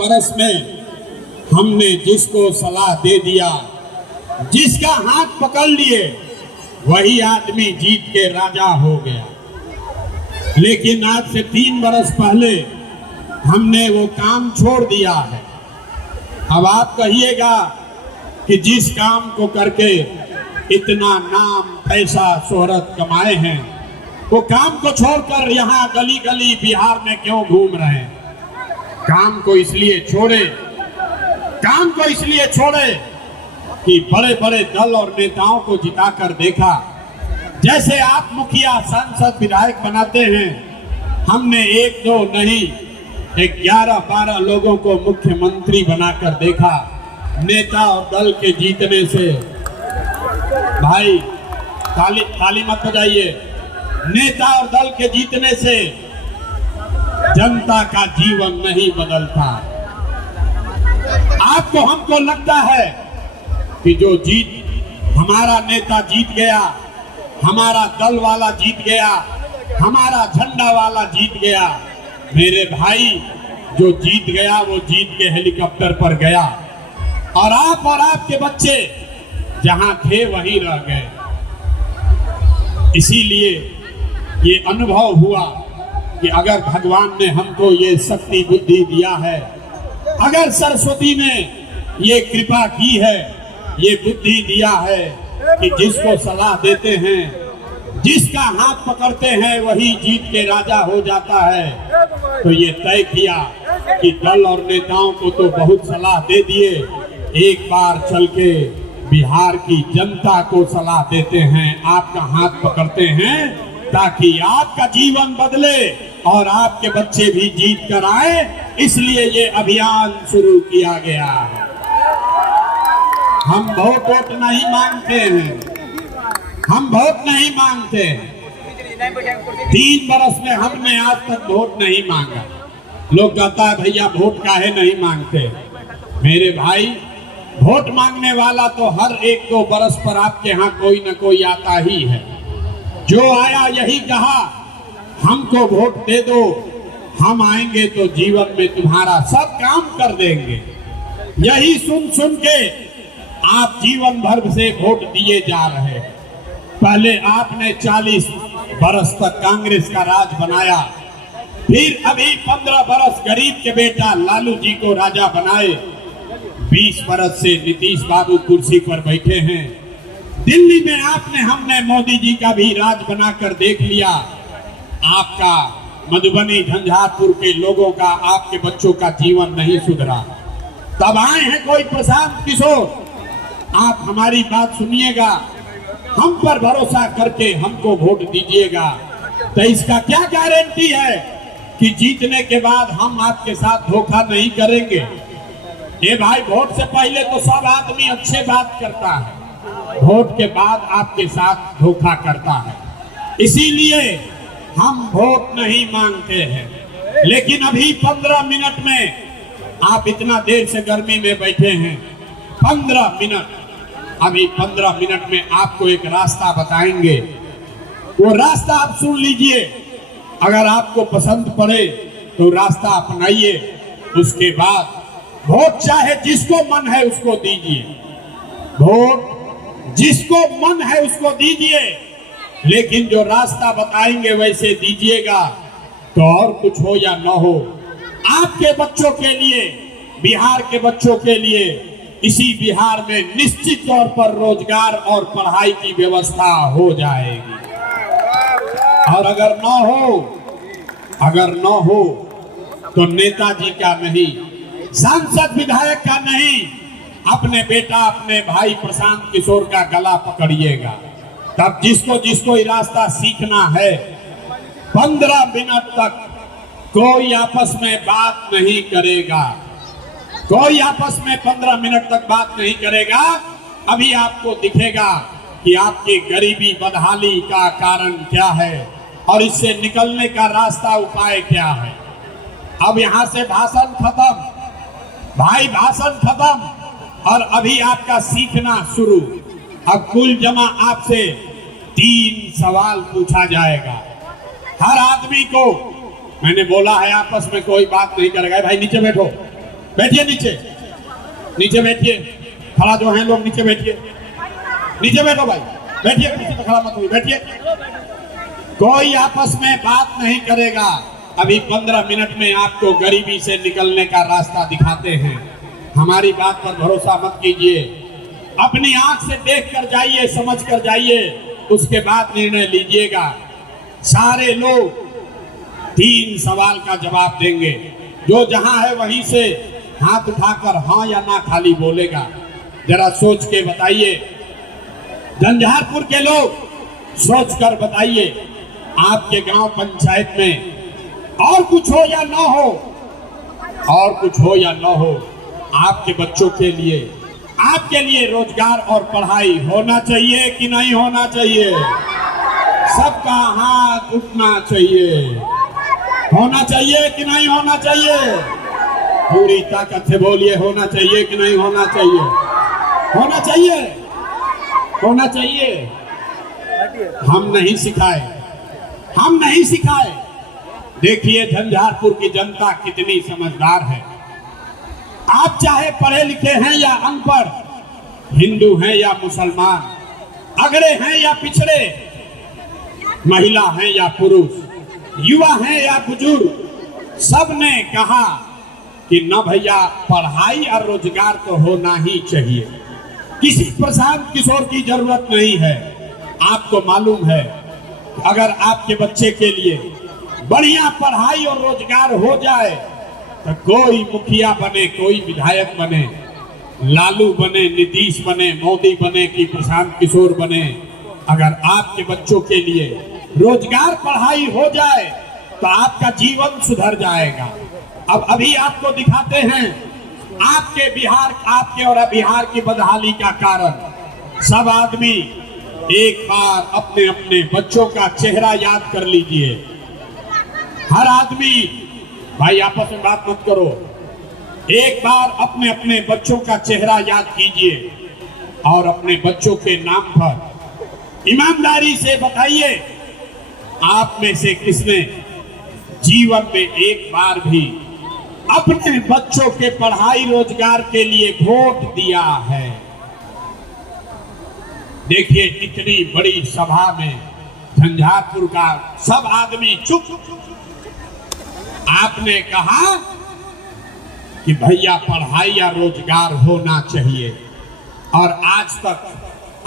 बरस में हमने जिसको सलाह दे दिया, जिसका हाथ पकड़ लिए, वही आदमी जीत के राजा हो गया। लेकिन आज से 3 बरस पहले हमने वो काम छोड़ दिया है। अब आप कहिएगा कि जिस काम को करके इतना नाम, पैसा, शोहरत कमाए हैं, वो काम को छोड़कर यहाँ गली गली बिहार में क्यों घूम रहे हैं? काम को इसलिए छोड़े कि बड़े बड़े दल और नेताओं को जिताकर देखा। जैसे आप मुखिया, सांसद, विधायक बनाते हैं, हमने 1-2 नहीं 11-12 लोगों को मुख्यमंत्री बनाकर देखा। नेता और दल के जीतने से, भाई ताली मत बजाइए, नेता और दल के जीतने से जनता का जीवन नहीं बदलता। आपको, हमको लगता है कि जो हमारा नेता जीत गया, हमारा दल वाला जीत गया, हमारा झंडा वाला जीत गया। मेरे भाई, जो जीत गया वो जीत के हेलीकॉप्टर पर गया, और आप और आपके बच्चे जहां थे वहीं रह गए। इसीलिए ये अनुभव हुआ कि अगर भगवान ने हमको ये शक्ति बुद्धि दिया है, अगर सरस्वती ने ये कृपा की है, ये बुद्धि दिया है कि जिसको सलाह देते हैं, जिसका हाथ पकड़ते हैं, वही जीत के राजा हो जाता है, तो ये तय किया कि दल और नेताओं को तो बहुत सलाह दे दिए, एक बार चल के बिहार की जनता को सलाह देते हैं, आपका हाथ पकड़ते हैं, ताकि आपका जीवन बदले और आपके बच्चे भी जीत कर आए। इसलिए ये अभियान शुरू किया गया है। हम वोट नहीं मांगते हैं, हम वोट नहीं मांगते हैं। 3 बरस में हमने आज तक वोट नहीं मांगा। लोग कहता है भैया वोट काहे नहीं मांगते? मेरे भाई, वोट मांगने वाला तो हर 1-2 बरस पर आपके यहाँ कोई न कोई आता ही है। जो आया यही कहा, हमको वोट दे दो, हम आएंगे तो जीवन में तुम्हारा सब काम कर देंगे। यही सुन के आप जीवन भर से वोट दिए जा रहे हैं। पहले आपने 40 बरस तक कांग्रेस का राज बनाया, फिर अभी 15 बरस गरीब के बेटा लालू जी को राजा बनाए। 20 बरस से नीतीश बाबू कुर्सी पर बैठे हैं। दिल्ली में हमने मोदी जी का भी राज बनाकर देख लिया। आपका मधुबनी, झंझारपुर के लोगों का, आपके बच्चों का जीवन नहीं सुधरा। तब आए हैं कोई प्रशांत किशोर। आप हमारी बात सुनिएगा, हम पर भरोसा करके हमको वोट दीजिएगा। तो इसका क्या गारंटी है कि जीतने के बाद हम आपके साथ धोखा नहीं करेंगे? ये भाई, वोट से पहले तो सब आदमी अच्छे बात करता है, वोट के बाद आपके साथ धोखा करता है। इसीलिए हम वोट नहीं मांगते हैं। लेकिन अभी 15 मिनट में, आप इतना देर से गर्मी में बैठे हैं, 15 मिनट, अभी 15 मिनट में आपको एक रास्ता बताएंगे। वो रास्ता आप सुन लीजिए। अगर आपको पसंद पड़े तो रास्ता अपनाइए। उसके बाद वोट चाहे जिसको मन है उसको दीजिए, वोट जिसको मन है उसको दीजिए, लेकिन जो रास्ता बताएंगे वैसे दीजिएगा। तो और कुछ हो या न हो, आपके बच्चों के लिए, बिहार के बच्चों के लिए, इसी बिहार में निश्चित तौर पर रोजगार और पढ़ाई की व्यवस्था हो जाएगी। और अगर न हो तो नेताजी का नहीं, सांसद विधायक का नहीं, अपने बेटा, अपने भाई प्रशांत किशोर का गला पकड़िएगा। तब जिसको ये रास्ता सीखना है, 15 मिनट तक कोई आपस में बात नहीं करेगा, कोई आपस में 15 मिनट तक बात नहीं करेगा। अभी आपको दिखेगा कि आपकी गरीबी, बदहाली का कारण क्या है और इससे निकलने का रास्ता, उपाय क्या है। अब यहाँ से भाषण खत्म, भाई, भाषण खत्म, और अभी आपका सीखना शुरू। अब कुल जमा आपसे 3 सवाल पूछा जाएगा। हर आदमी को, मैंने बोला है आपस में कोई बात नहीं करेगा। भाई नीचे बैठो, बैठिए नीचे, नीचे बैठिए। खड़ा जो है लोग नीचे बैठिए, नीचे बैठो भाई, बैठिए, किसी पे खड़ा मत हुई, बैठिए। कोई आपस में बात नहीं करेगा। अभी 15 मिनट में आपको गरीबी से निकलने का रास्ता दिखाते हैं। हमारी बात पर भरोसा मत कीजिए, अपनी आंख से देख कर जाइए, समझ कर जाइए, उसके बाद निर्णय लीजिएगा। सारे लोग 3 सवाल का जवाब देंगे। जो जहां है वहीं से हाथ उठाकर हाँ या ना खाली बोलेगा। जरा सोच के बताइए, झंझारपुर के लोग सोच कर बताइए, आपके गांव पंचायत में और कुछ हो या ना हो, और कुछ हो या ना हो, आपके बच्चों के लिए, आपके लिए रोजगार और पढ़ाई होना चाहिए कि नहीं होना चाहिए? सबका हाथ उठना चाहिए। होना चाहिए कि नहीं होना चाहिए? पूरी ताकत से बोलिए, होना चाहिए कि नहीं होना चाहिए? होना चाहिए, होना चाहिए। हम नहीं सिखाए, हम नहीं सिखाए। देखिए झंझारपुर की जनता कितनी समझदार है। आप चाहे पढ़े लिखे हैं या अनपढ़, हिंदू हैं या मुसलमान, अगड़े हैं या पिछड़े, महिला हैं या पुरुष, युवा हैं या बुजुर्ग, सब ने कहा कि न भैया पढ़ाई और रोजगार तो होना ही चाहिए। किसी प्रशांत किशोर की जरूरत नहीं है। आपको मालूम है, अगर आपके बच्चे के लिए बढ़िया पढ़ाई और रोजगार हो जाए तो कोई मुखिया बने, कोई विधायक बने, लालू बने, नीतीश बने, मोदी बने कि प्रशांत किशोर बने, अगर आपके बच्चों के लिए रोजगार पढ़ाई हो जाए तो आपका जीवन सुधर जाएगा। अब अभी आपको दिखाते हैं आपके बिहार, आपके और बिहार की बदहाली का कारण। सब आदमी एक बार अपने अपने बच्चों का चेहरा याद कर लीजिए। हर आदमी, भाई आपस में बात मत करो, एक बार अपने अपने बच्चों का चेहरा याद कीजिए और अपने बच्चों के नाम पर ईमानदारी से बताइए, आप में से किसने जीवन में एक बार भी अपने बच्चों के पढ़ाई रोजगार के लिए वोट दिया है? देखिए इतनी बड़ी सभा में झंझारपुर का सब आदमी चुप। आपने कहा कि भैया पढ़ाई या रोजगार होना चाहिए, और आज तक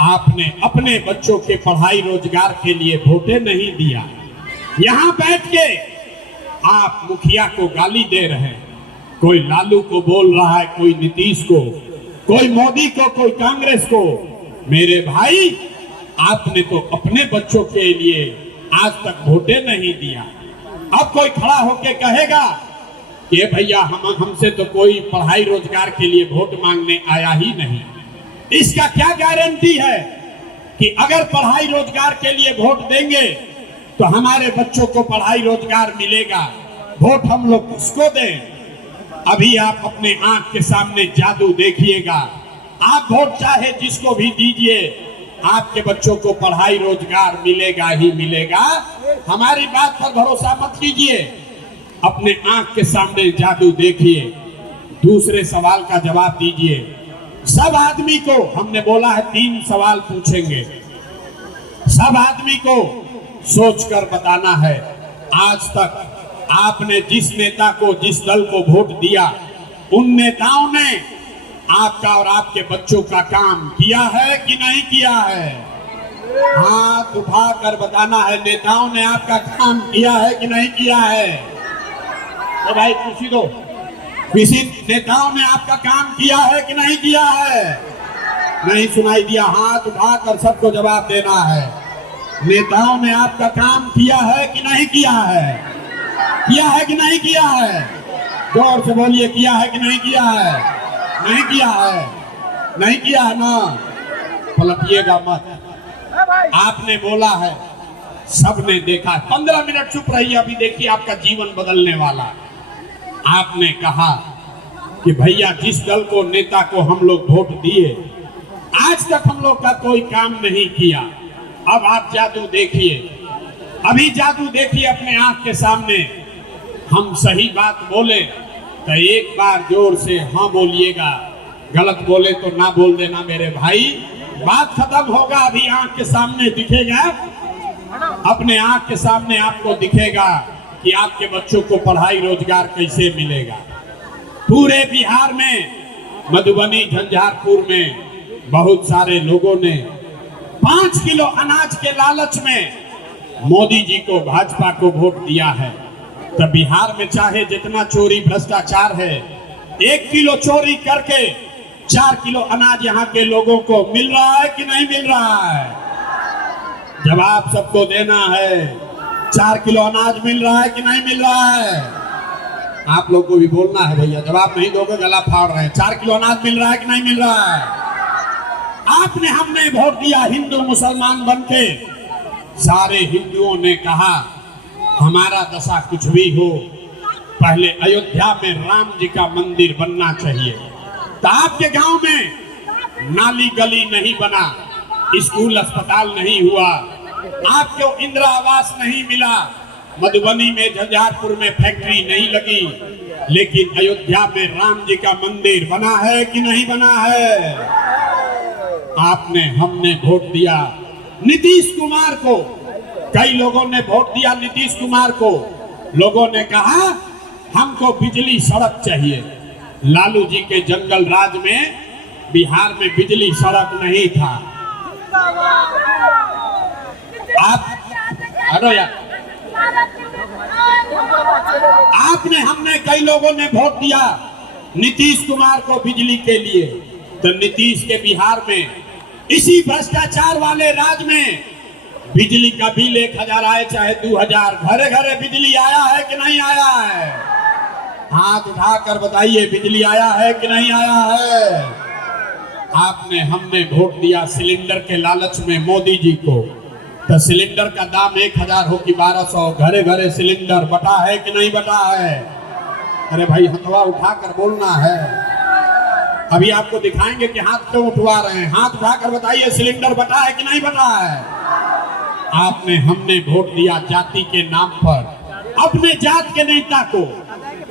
आपने अपने बच्चों के पढ़ाई रोजगार के लिए वोटे नहीं दिया। यहां बैठ के आप मुखिया को गाली दे रहे हैं, कोई लालू को बोल रहा है, कोई नीतीश को, कोई मोदी को, कोई कांग्रेस को। मेरे भाई, आपने तो अपने बच्चों के लिए आज तक वोटे नहीं दिया। अब कोई खड़ा होके कहेगा कि भैया हमसे तो कोई पढ़ाई रोजगार के लिए वोट मांगने आया ही नहीं। इसका क्या गारंटी है कि अगर पढ़ाई रोजगार के लिए वोट देंगे तो हमारे बच्चों को पढ़ाई रोजगार मिलेगा? वोट हम लोग किसको दें? अभी आप अपने आंख के सामने जादू देखिएगा। आप वोट चाहे जिसको भी दीजिए, आपके बच्चों को पढ़ाई रोजगार मिलेगा ही मिलेगा। हमारी बात पर भरोसा मत कीजिए, अपने आंख के सामने जादू देखिए। दूसरे सवाल का जवाब दीजिए। सब आदमी को हमने बोला है 3 सवाल पूछेंगे, सब आदमी को सोचकर बताना है। आज तक आपने जिस नेता को, जिस दल को वोट दिया, उन नेताओं ने आपका और आपके बच्चों का काम किया है कि नहीं किया है? हाथ उठाकर बताना है, नेताओं ने आपका काम किया है कि नहीं किया है? तो भाई पूछी दो, किसी नेताओं ने आपका काम किया है कि नहीं किया है? नहीं सुनाई दिया? हाथ उठाकर सबको जवाब देना है। नेताओं ने आपका काम किया है कि नहीं किया है? किया है कि नहीं किया है? जोर से बोलिए, किया है कि नहीं किया है? नहीं किया है, नहीं किया है ना? पलटिएगा मत। आपने बोला है, सबने देखा। 15 मिनट चुप रहिए, अभी देखिए आपका जीवन बदलने वाला। आपने कहा कि भैया जिस दल को, नेता को हम लोग वोट दिए, आज तक हम लोग का कोई काम नहीं किया। अब आप जादू देखिए, अभी जादू देखिए अपने आंख के सामने। हम सही बात बोले तो एक बार जोर से हाँ बोलिएगा, गलत बोले तो ना बोल देना मेरे भाई। बात खत्म होगा, अभी आंख के सामने दिखेगा, अपने आंख के सामने आपको दिखेगा कि आपके बच्चों को पढ़ाई रोजगार कैसे मिलेगा। पूरे बिहार में, मधुबनी झंझारपुर में बहुत सारे लोगों ने 5 किलो अनाज के लालच में मोदी जी को, भाजपा को वोट दिया है। तो बिहार में चाहे जितना चोरी भ्रष्टाचार है, 1 किलो चोरी करके 4 किलो अनाज यहाँ के लोगों को मिल रहा है कि नहीं मिल रहा है? जवाब सबको देना है। 4 किलो अनाज मिल रहा है कि नहीं मिल रहा है? आप लोग को भी बोलना है भैया, जवाब नहीं दोगे गला फाड़ रहे हैं। 4 किलो अनाज मिल रहा है कि नहीं मिल रहा है? आपने हमने वोट दिया हिंदू मुसलमान बनके। सारे हिंदुओं ने कहा हमारा दशा कुछ भी हो, पहले अयोध्या में राम जी का मंदिर बनना चाहिए। तो आपके गांव में नाली गली नहीं बना, स्कूल अस्पताल नहीं हुआ, आपको इंदिरा आवास नहीं मिला, मधुबनी में झंझारपुर में फैक्ट्री नहीं लगी, लेकिन अयोध्या में राम जी का मंदिर बना है कि नहीं बना है? आपने हमने वोट दिया नीतीश कुमार को। कई लोगों ने वोट दिया नीतीश कुमार को। लोगों ने कहा हमको बिजली सड़क चाहिए। लालू जी के जंगल राज में बिहार में बिजली सड़क नहीं था। आप हटो यार। आपने हमने कई लोगों ने वोट दिया नीतीश कुमार को बिजली के लिए। तो नीतीश के बिहार में इसी भ्रष्टाचार वाले राज में बिजली का बिल 1000 आए चाहे 2000, घरे घरे बिजली आया है कि नहीं आया है? हाथ उठाकर बताइए, बिजली आया है कि नहीं आया है? आपने हमने वोट दिया सिलेंडर के लालच में मोदी जी को। तो सिलेंडर का दाम 1000 हो कि 1200, घरे घरे सिलेंडर बटा है कि नहीं बटा है? अरे भाई हथवा उठाकर बोलना है। अभी आपको दिखाएंगे कि हाथ क्यों उठवा रहे हैं। हाथ उठाकर बताइए सिलेंडर बटा है कि नहीं बटा है? आपने हमने वोट दिया जाति के नाम पर, अपने जात के नेता को।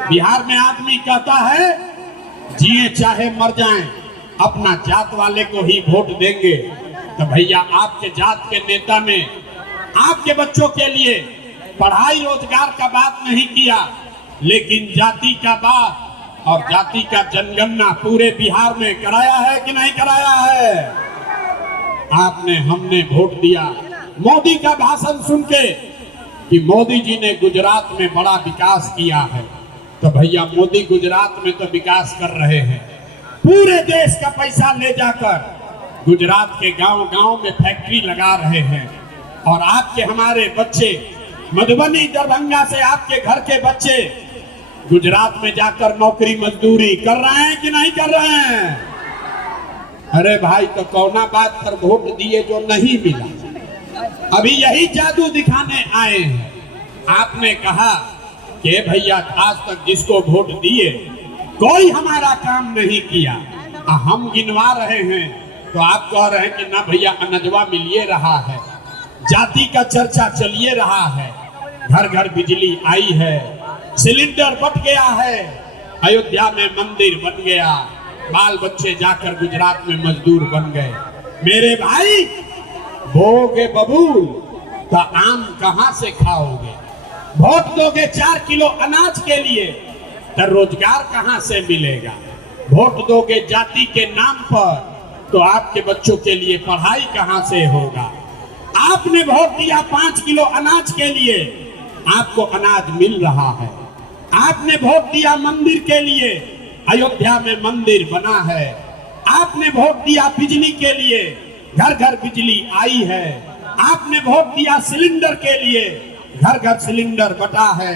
बिहार में आदमी कहता है जिए चाहे मर जाएं, अपना जात वाले को ही वोट देंगे। तो भैया आपके जात के नेता ने आपके बच्चों के लिए पढ़ाई रोजगार का बात नहीं किया, लेकिन जाति का बात और जाति का जनगणना पूरे बिहार में कराया है कि नहीं कराया है? आपने हमने वोट दिया मोदी का भाषण सुन के कि मोदी जी ने गुजरात में बड़ा विकास किया है। तो भैया मोदी गुजरात में तो विकास कर रहे हैं, पूरे देश का पैसा ले जाकर गुजरात के गांव-गांव में फैक्ट्री लगा रहे हैं। और आपके हमारे बच्चे मधुबनी दरभंगा से आपके घर के बच्चे गुजरात में जाकर नौकरी मजदूरी कर रहे हैं कि नहीं कर रहे हैं? अरे भाई तो कौना बात पर वोट दिए जो नहीं मिला? अभी यही जादू दिखाने आए हैं। आपने कहा कि भैया आज तक जिसको वोट दिए कोई हमारा काम नहीं किया, हम गिनवा रहे हैं। तो आप कह रहे हैं कि ना भैया अनजवा मिलिए रहा है, जाति का चर्चा चलिए रहा है, घर घर बिजली आई है, सिलेंडर बट गया है, अयोध्या में मंदिर बन गया, बाल बच्चे जाकर गुजरात में मजदूर बन गए। मेरे भाई बोगे बबूल तो आम कहां से खाओगे? वोट दोगे 4 किलो अनाज के लिए तो रोजगार कहां से मिलेगा? वोट दोगे जाति के नाम पर तो आपके बच्चों के लिए पढ़ाई कहां से होगा? आपने वोट दिया 5 किलो अनाज के लिए, आपको अनाज मिल रहा है। आपने वोट दिया मंदिर के लिए, अयोध्या में मंदिर बना है। आपने वोट दिया बिजली के लिए, घर घर बिजली आई है। आपने वोट दिया सिलेंडर के लिए, घर घर सिलेंडर बटा है।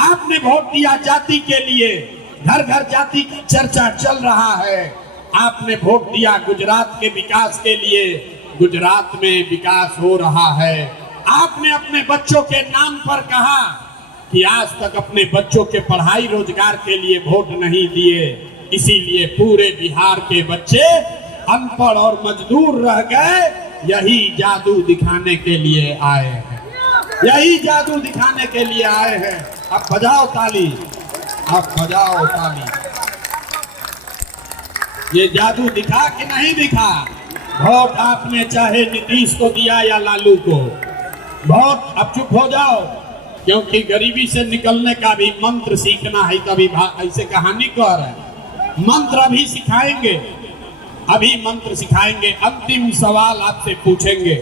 आपने वोट दिया जाति के लिए, घर घर जाति की चर्चा चल रहा है। आपने वोट दिया गुजरात के विकास के लिए, गुजरात में विकास हो रहा है। आपने अपने बच्चों के नाम पर कहा कि आज तक अपने बच्चों के पढ़ाई रोजगार के लिए वोट नहीं दिए, इसीलिए पूरे बिहार के बच्चे अनपढ़ और मजदूर रह गए। यही जादू दिखाने के लिए आए हैं, यही जादू दिखाने के लिए आए हैं। अब बजाओ ताली, आप बजाओ ताली। ये जादू दिखा कि नहीं दिखा? वोट आपने चाहे नीतीश को दिया या लालू को, वोट अब चुप हो जाओ, क्योंकि गरीबी से निकलने का भी मंत्र सीखना है। तभी ऐसे कहानी कह रहे मंत्र अभी सिखाएंगे, अभी मंत्र सिखाएंगे। अंतिम सवाल आपसे पूछेंगे,